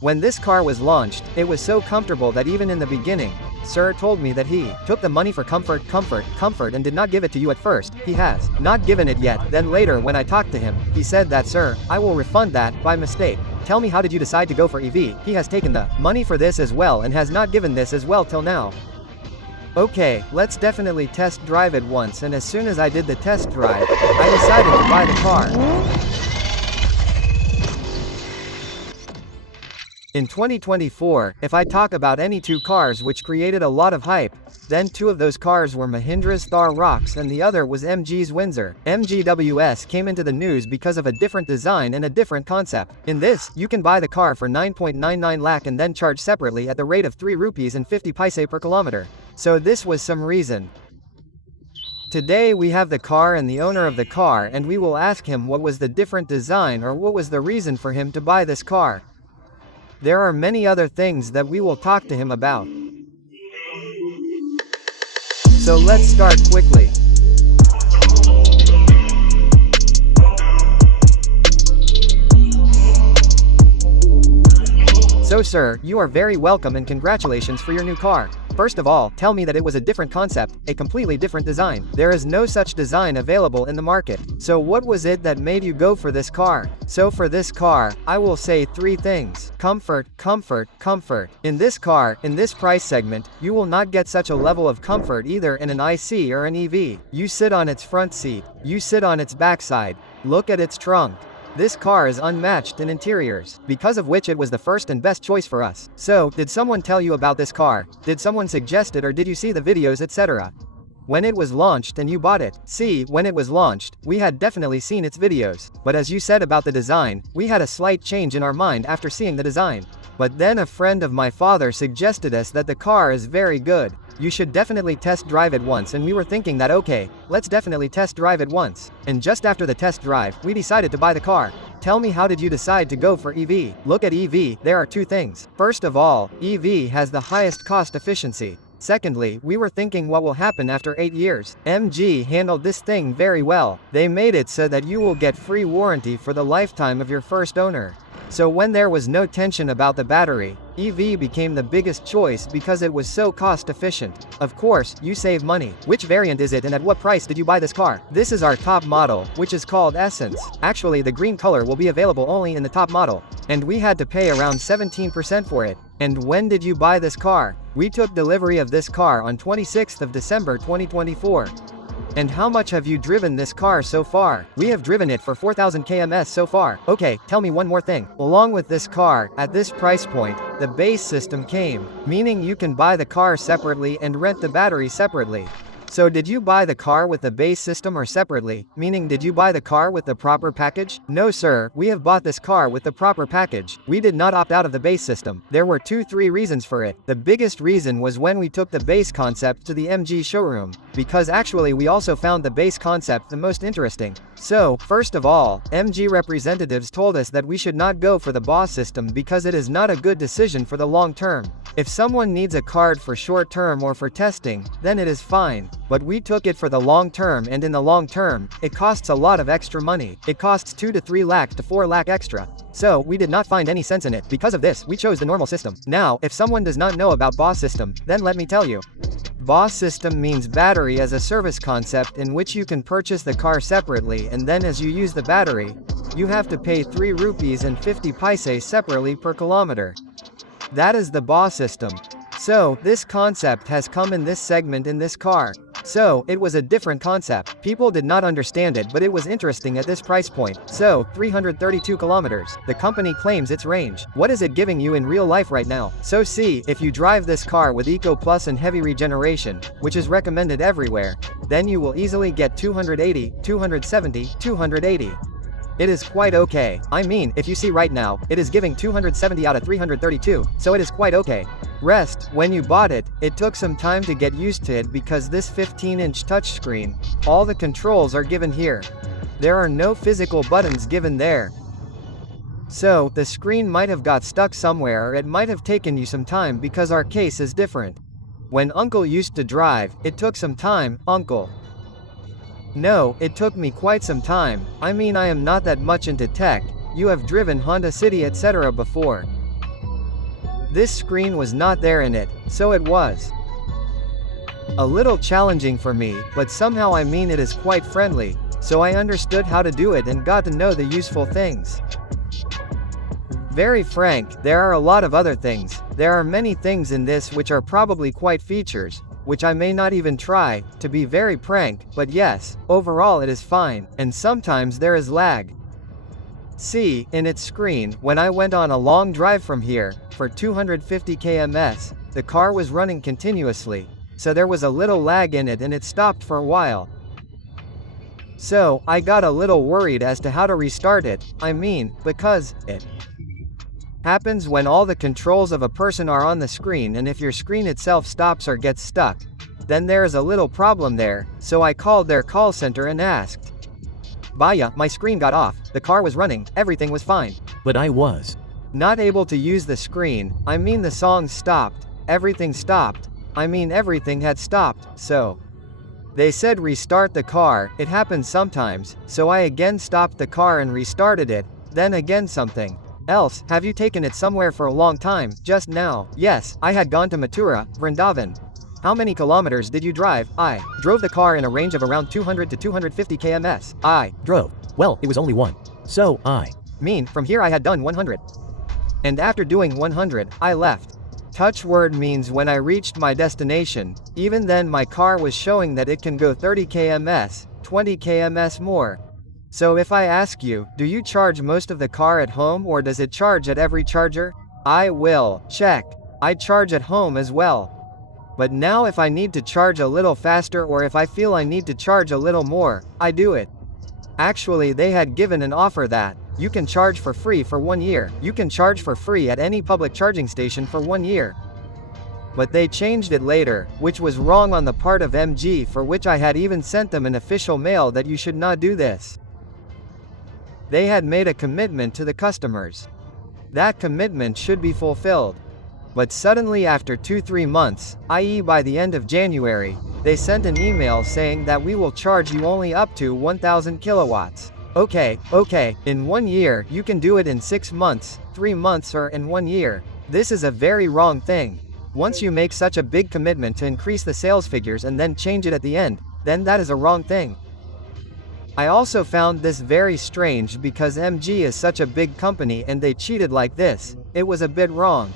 When this car was launched, it was so comfortable that even in the beginning, Sir told me that he took the money for comfort, and did not give it to you at first. He has not given it yet. Then later when I talked to him, he said that, sir, I will refund that by mistake. Tell me, how did you decide to go for EV? He has taken the money for this as well and has not given this as well till now. Okay, let's definitely test drive it once, and as soon as I did the test drive, I decided to buy the car. In 2024, if I talk about any two cars which created a lot of hype, then two of those cars were Mahindra's Thar Roxx and the other was MG's Windsor. MGWS came into the news because of a different design and a different concept. In this, you can buy the car for 9.99 lakh and then charge separately at the rate of 3 rupees and 50 paise per kilometer. So this was some reason. Today we have the car and the owner of the car, and we will ask him what was the different design or what was the reason for him to buy this car. There are many other things that we will talk to him about. So let's start quickly. So sir, you are very welcome and congratulations for your new car. First of all, tell me that it was a different concept, a completely different design. There is no such design available in the market. So what was it that made you go for this car? So for this car, I will say 3 things. Comfort, comfort, comfort. In this car, in this price segment, you will not get such a level of comfort either in an IC or an EV. You sit on its front seat. You sit on its backside. Look at its trunk. This car is unmatched in interiors, because of which it was the first and best choice for us. So, did someone tell you about this car? Did someone suggest it or did you see the videos, etc.? When it was launched and you bought it, see, when it was launched, we had definitely seen its videos. But as you said about the design, we had a slight change in our mind after seeing the design. But then a friend of my father suggested us that the car is very good. You should definitely test drive it once, and we were thinking that okay, let's definitely test drive it once. And just after the test drive, we decided to buy the car. Tell me, how did you decide to go for EV? Look at EV, there are 2 things. First of all, EV has the highest cost efficiency. Secondly, we were thinking what will happen after 8 years. MG handled this thing very well. They made it so that you will get free warranty for the lifetime of your first owner. So when there was no tension about the battery, EV became the biggest choice because it was so cost efficient. Of course, you save money. Which variant is it and at what price did you buy this car? This is our top model, which is called Essence. Actually, the green color will be available only in the top model. And we had to pay around 17% for it. And when did you buy this car? We took delivery of this car on 26th of December 2024. And how much have you driven this car so far? We have driven it for 4,000 kms so far. Okay, tell me one more thing. Along with this car, at this price point, the base system came, meaning you can buy the car separately and rent the battery separately. So did you buy the car with the base system or separately? Meaning, did you buy the car with the proper package? No sir, we have bought this car with the proper package. We did not opt out of the base system. There were 2-3 reasons for it. The biggest reason was when we took the base concept to the MG showroom. Because actually we also found the base concept the most interesting. So, first of all, MG representatives told us that we should not go for the boss system because it is not a good decision for the long term. If someone needs a card for short term or for testing, then it is fine. But we took it for the long term, and in the long term, it costs a lot of extra money. It costs 2 to 3 lakh to 4 lakh extra. So, we did not find any sense in it. Because of this, we chose the normal system. Now, if someone does not know about boss system, then let me tell you. Boss system means battery as a service concept in which you can purchase the car separately, and then as you use the battery, you have to pay 3 rupees and 50 paise separately per kilometer. That is the boss system. So, this concept has come in this segment in this car. So, it was a different concept. People did not understand it, but it was interesting at this price point. So, 332 kilometers. The company claims its range. What is it giving you in real life right now? So see, if you drive this car with Eco Plus and heavy regeneration, which is recommended everywhere, then you will easily get 280, 270, 280. It is quite okay. I mean, if you see right now, it is giving 270 out of 332, so it is quite okay. Rest, when you bought it, it took some time to get used to it because this 15-inch touchscreen, all the controls are given here. There are no physical buttons given there. So, the screen might have got stuck somewhere or it might have taken you some time because our case is different. When Uncle used to drive, it took some time, Uncle. No, it took me quite some time. I mean, I am not that much into tech. You have driven Honda City etc. before. This screen was not there in it, so it was a little challenging for me, but somehow it is quite friendly, so I understood how to do it and got to know the useful things. Very frank, there are a lot of other things. There are many things in this which are probably quite features, which I may not even try, to be very frank, but yes, overall it is fine, and sometimes there is lag. See, in its screen, when I went on a long drive from here, for 250 km, the car was running continuously, so there was a little lag in it and it stopped for a while. So, I got a little worried as to how to restart it, because it happens when all the controls of a person are on the screen, and if your screen itself stops or gets stuck, then there is a little problem there, so I called their call center and asked. Baya, my screen got off, the car was running, everything was fine. But I was not able to use the screen, the song stopped, everything stopped, everything had stopped, so. They said restart the car, it happens sometimes, so I again stopped the car and restarted it, then again something else. Have you taken it somewhere for a long time, just now? Yes, I had gone to Mathura, Vrindavan. How many kilometers did you drive? I drove the car in a range of around 200 to 250 km. I drove. Well, it was only one. So, from here I had done 100. And after doing 100, I left. Touch word means when I reached my destination, even then my car was showing that it can go 30 km, 20 km more. So if I ask you, do you charge most of the car at home or does it charge at every charger? I will check. I charge at home as well. But now if I need to charge a little faster or if I feel I need to charge a little more, I do it. Actually, they had given an offer that you can charge for free for 1 year. You can charge for free at any public charging station for 1 year. But they changed it later, which was wrong on the part of MG, for which I had even sent them an official mail that you should not do this. They had made a commitment to the customers. That commitment should be fulfilled. But suddenly after 2-3 months, i.e. by the end of January, they sent an email saying that we will charge you only up to 1000 kilowatts. Okay, in 1 year, you can do it in 6 months, 3 months or in 1 year. This is a very wrong thing. Once you make such a big commitment to increase the sales figures and then change it at the end, then that is a wrong thing. I also found this very strange because MG is such a big company and they cheated like this. It was a bit wrong.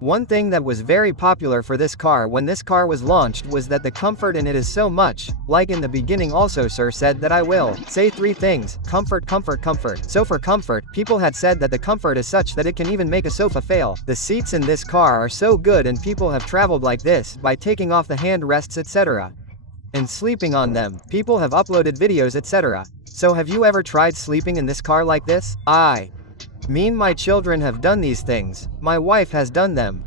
One thing that was very popular for this car when this car was launched was that the comfort in it is so much, like in the beginning also sir said that I will say 3 things, comfort, comfort, comfort. So for comfort, people had said that the comfort is such that it can even make a sofa fail. The seats in this car are so good and people have traveled like this by taking off the hand rests etc. and sleeping on them. People have uploaded videos etc. So have you ever tried sleeping in this car like this? My children have done these things, my wife has done them.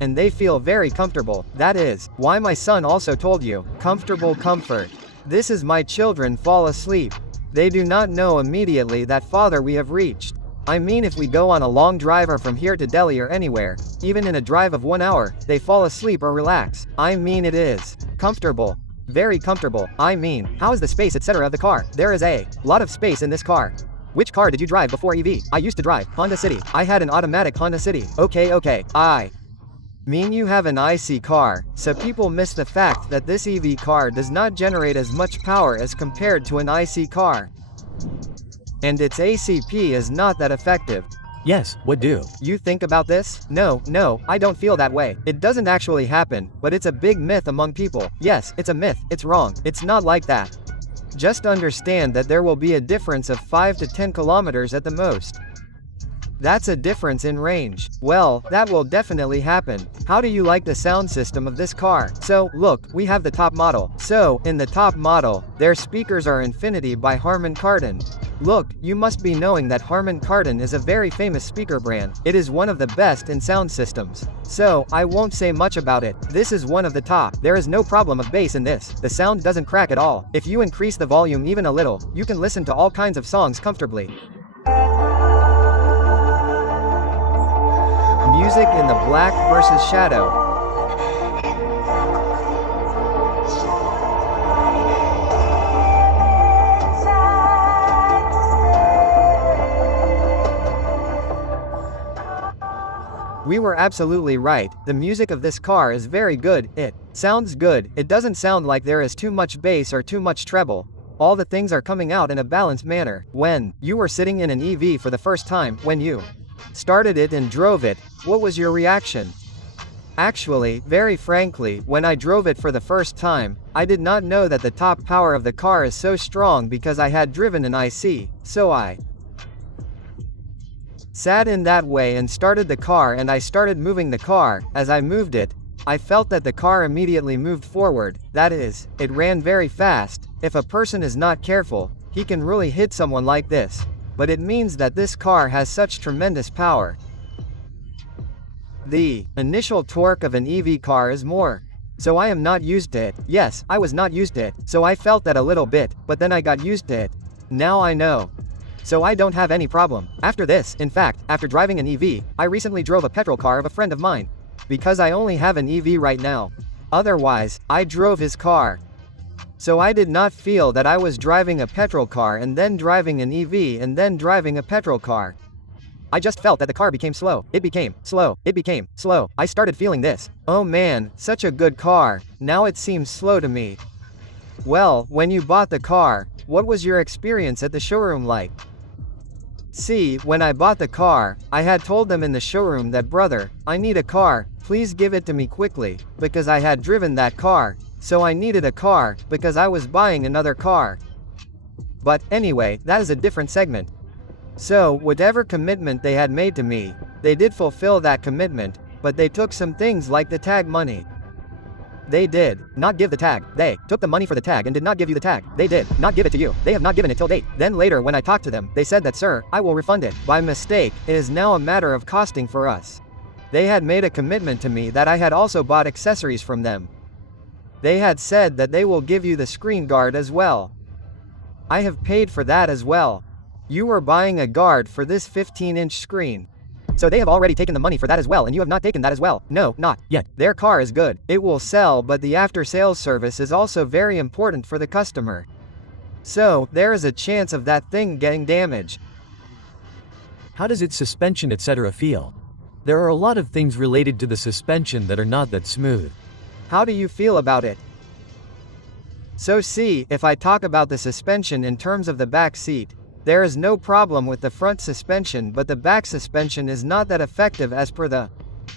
And they feel very comfortable, that is, why my son also told you, comfortable comfort. This is my children fall asleep. They do not know immediately that father we have reached. If we go on a long drive or from here to Delhi or anywhere, even in a drive of 1 hour, they fall asleep or relax. It is comfortable. Very comfortable. How is the space etc. of the car? There is a lot of space in this car. Which car did you drive before EV? I used to drive Honda City. I had an automatic Honda City. Okay. You have an IC car, so people miss the fact that this EV car does not generate as much power as compared to an IC car. And its ACP is not that effective. Yes, what do? You think about this? No, I don't feel that way. It doesn't actually happen, but it's a big myth among people. Yes, it's a myth, it's wrong, it's not like that. Just understand that there will be a difference of 5 to 10 kilometers at the most. That's a difference in range. Well, that will definitely happen. How do you like the sound system of this car? So, look, we have the top model. So, in the top model, their speakers are Infinity by Harman Kardon. Look, you must be knowing that Harman Kardon is a very famous speaker brand. It is one of the best in sound systems. So, I won't say much about it. This is one of the top. There is no problem of bass in this. The sound doesn't crack at all. If you increase the volume even a little, you can listen to all kinds of songs comfortably. Music in the black versus shadow. We were absolutely right, the music of this car is very good, it sounds good, it doesn't sound like there is too much bass or too much treble. All the things are coming out in a balanced manner. When you were sitting in an EV for the first time, when you started it and drove it, what was your reaction? Actually, very frankly, when I drove it for the first time, I did not know that the top power of the car is so strong because I had driven an IC, so I sat in that way and started the car and I started moving the car. As I moved it, I felt that the car immediately moved forward, that is, it ran very fast. If a person is not careful, he can really hit someone like this. But it means that this car has such tremendous power. The initial torque of an EV car is more. So I am not used to it. Yes, I was not used to it, so I felt that a little bit, but then I got used to it. Now I know. So I don't have any problem. After this, in fact, after driving an EV, I recently drove a petrol car of a friend of mine. Because I only have an EV right now. Otherwise, I drove his car. So I did not feel that I was driving a petrol car and then driving an EV and then driving a petrol car. I just felt that the car became slow. It became slow. It became slow. I started feeling this. Oh man, such a good car. Now it seems slow to me. Well, when you bought the car, what was your experience at the showroom like? See, when I bought the car, I had told them in the showroom that brother, I need a car, please give it to me quickly, because I had driven that car, so I needed a car, because I was buying another car. But, anyway, that is a different segment. So, whatever commitment they had made to me, they did fulfill that commitment, but they took some things like the tag money. They did not give the tag. They took the money for the tag and did not give you the tag. They did not give it to you. They have not given it till date. Then later when I talked to them, they said that sir, I will refund it. By mistake, it is now a matter of costing for us. They had made a commitment to me that I had also bought accessories from them. They had said that they will give you the screen guard as well. I have paid for that as well. You were buying a guard for this 15-inch screen. So they have already taken the money for that as well and you have not taken that as well. No, not yet. Their car is good. It will sell, but the after-sales service is also very important for the customer. So, there is a chance of that thing getting damaged. How does its suspension etc. feel? There are a lot of things related to the suspension that are not that smooth. How do you feel about it? So see, if I talk about the suspension in terms of the back seat, there is no problem with the front suspension, but the back suspension is not that effective as per the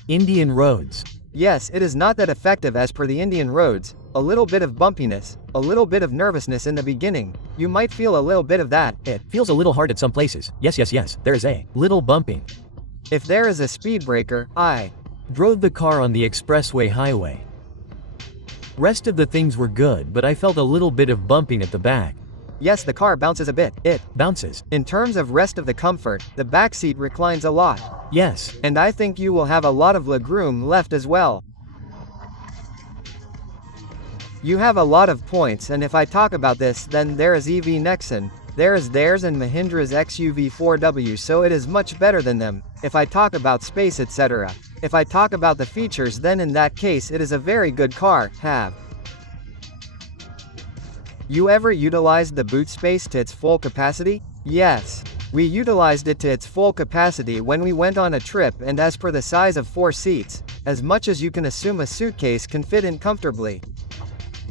Indian roads. Yes, it is not that effective as per the Indian roads. A little bit of bumpiness, a little bit of nervousness in the beginning. You might feel a little bit of that. It feels a little hard at some places. Yes, there is a little bumping. If there is a speed breaker, I drove the car on the expressway highway. Rest of the things were good, but I felt a little bit of bumping at the back. Yes, the car bounces a bit. It bounces. In terms of rest of the comfort, the back seat reclines a lot. Yes. And I think you will have a lot of legroom left as well. You have a lot of points, and if I talk about this, then there is EV Nexon, there is theirs and Mahindra's XUV4W, so it is much better than them. If I talk about space etc. If I talk about the features, then in that case it is a very good car. Have you ever utilized the boot space to its full capacity? Yes. We utilized it to its full capacity when we went on a trip, and as per the size of 4 seats, as much as you can assume a suitcase can fit in comfortably.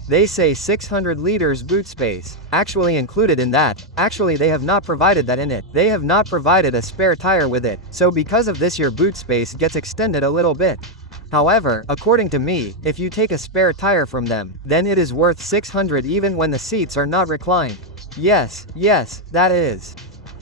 They say 600 liters boot space. Actually included in that, actually they have not provided that in it. They have not provided a spare tire with it, so because of this your boot space gets extended a little bit. However, according to me, if you take a spare tire from them, then it is worth 600 even when the seats are not reclined. Yes, that is.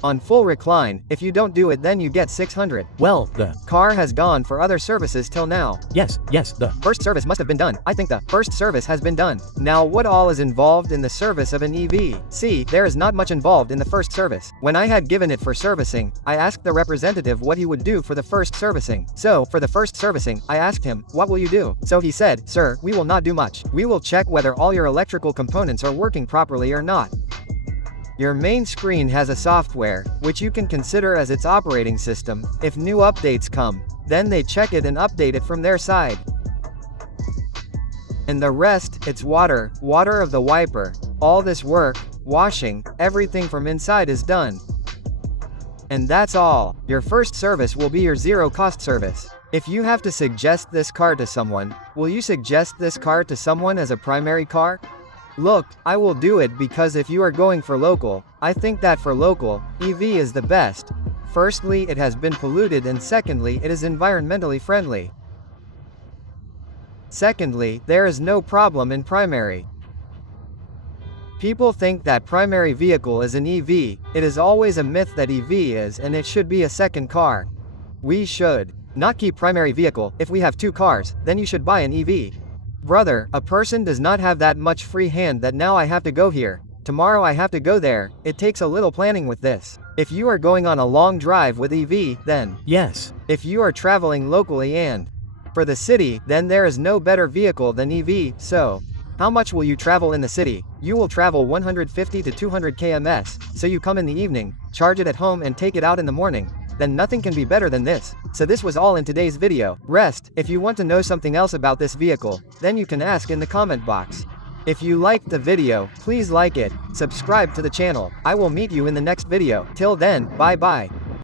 On full recline, if you don't do it then you get 600. Well, the car has gone for other services till now. Yes, the first service must have been done. I think the first service has been done. Now what all is involved in the service of an EV? See, there is not much involved in the first service. When I had given it for servicing, I asked the representative what he would do for the first servicing. So, for the first servicing, I asked him, what will you do? So he said, sir, we will not do much. We will check whether all your electrical components are working properly or not. Your main screen has a software, which you can consider as its operating system. If new updates come, then they check it and update it from their side. And the rest, it's water of the wiper. All this work, washing, everything from inside is done. And that's all. Your first service will be your zero-cost service. If you have to suggest this car to someone, will you suggest this car to someone as a primary car? Look, I will do it because if you are going for local, I think that for local, EV is the best. Firstly, it has been polluted, and secondly, it is environmentally friendly. Secondly, there is no problem in primary. People think that primary vehicle is an EV. It is always a myth that EV is, and it should be a second car. We should not keep primary vehicle. If we have two cars, then you should buy an EV. Brother, a person does not have that much free hand that now I have to go here, tomorrow I have to go there. It takes a little planning with this. If you are going on a long drive with EV, then Yes. if you are traveling locally and for the city, then there is no better vehicle than EV. So, how much will you travel in the city? You will travel 150 to 200 km, so you come in the evening, charge it at home and take it out in the morning. Then nothing can be better than this. So this was all in today's video. Rest, if you want to know something else about this vehicle, then you can ask in the comment box. If you liked the video, please like it, subscribe to the channel. I will meet you in the next video. Till then, bye bye.